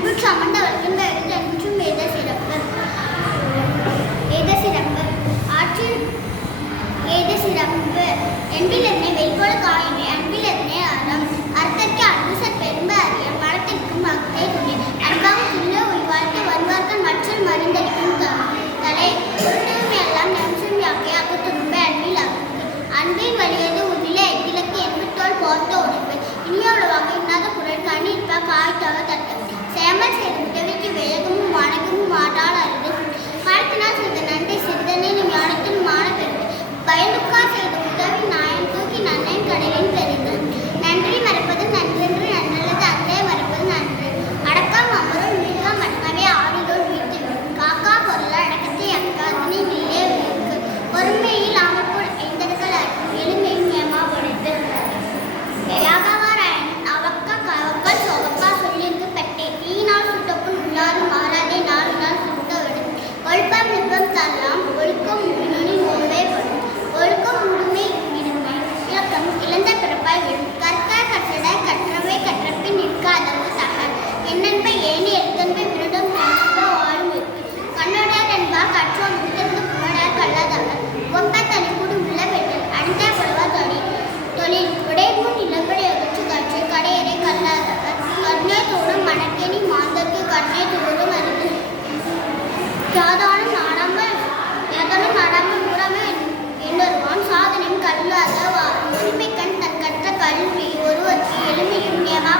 அன்புற்று அமர்ந்தவர்க்கும் தகுதி அன்புற்றும் வேத சிறப்பு. ஆற்றில் ஏத சிறப்பு. என்பிலென்னை வெய்கோல காயினை அன்பிலென்னை அறம். அறத்திற்கு அன்பு பெரும்ப அறிய மரத்திற்கு மக்தை துணை. அன்பாக துள்ள உள்வாழ்த்து வருவார்கள் மற்றொரு மருந்தளிக்கும் தலை. பொருளும் எல்லாம் நம்சும் யாக்கை அகத்துரும்ப அன்பில் அகத்து. அன்பின் வலியது உதில எங்கிலக்கு என்பத்தோல் போர்த்த உணவு. இனிய உளவாக இன்னாத குரல் கண்ணீர்ப்ப காய்த்தவ தட்டு. சேமல் செய்த உதவிக்கு வேகமும் வணக்கமும் மாட்டால் அருது. காலத்தினால் செய்த நன்றி சிறிதனை ஞானத்தில் மான பெறுது. பயனுக்கா செய்த உதவி நாயன் தூக்கி நன்னன் கடலின் பெறுது. நன்றி மறப்பது நன்றென்று நன்றல்லது அன்றே மறப்பது நன்று. அடக்கம் அமரும் மிருகம் அடங்கவே ஆறுதோல் வீட்டு. காக்கா பொருள் அடக்கத்தை அக்காதனை இல்லே இருக்கு. பொறுமையில் ஆமப்போல் ஐந்தடுக்கள் அறுக்கும் எளிமையும் ஏமா உடைத்து. யாகவாராயன் அவக்கா கவக்கள் சோகப்பா சொல்லிருக்கு பெட்டை. ஈனால் சுட்டப்புள் உள்ளாது மாறாதே நாலு நாள் சுட்ட விடும். ஒழுப்பம் நிப்பம் தரலாம் ஒழுக்கம் உரிமை ஓவே படும். ஒழுக்கம் உரிமை விடுமை இலக்கம் இழந்த பிறப்பாய் விடும். கற்க கற்றட கற்றவை கற்றப்பின் நிற்காதவு தகர். என்னன்பை ஏனி எழுத்தன்பை விருடம் கண்ப வாழும் இருக்கு. கண்ணோடார் என்பா கற்றோர் முதிர்ந்து புனடார் கல்லாதவர். ஒம்ப தனிக்கூடு உள்ள வெட்டல் அணிந்த புலவா தொழில் உடைமுன் இளம்படி அகற்று காற்று கடையறை கல்லாதவர். கண்ணே தோடும் மணக்கேணி மாந்தற்கு கண்ணே தோடும் அறிவு. யாதானும் நாடாமல் உறவு என்னொருவான் சாதனையும் கல்லாத உரிமை கண் தன் கற்ற கல்வி ஒருவருக்கு எளிமையும் ஏமா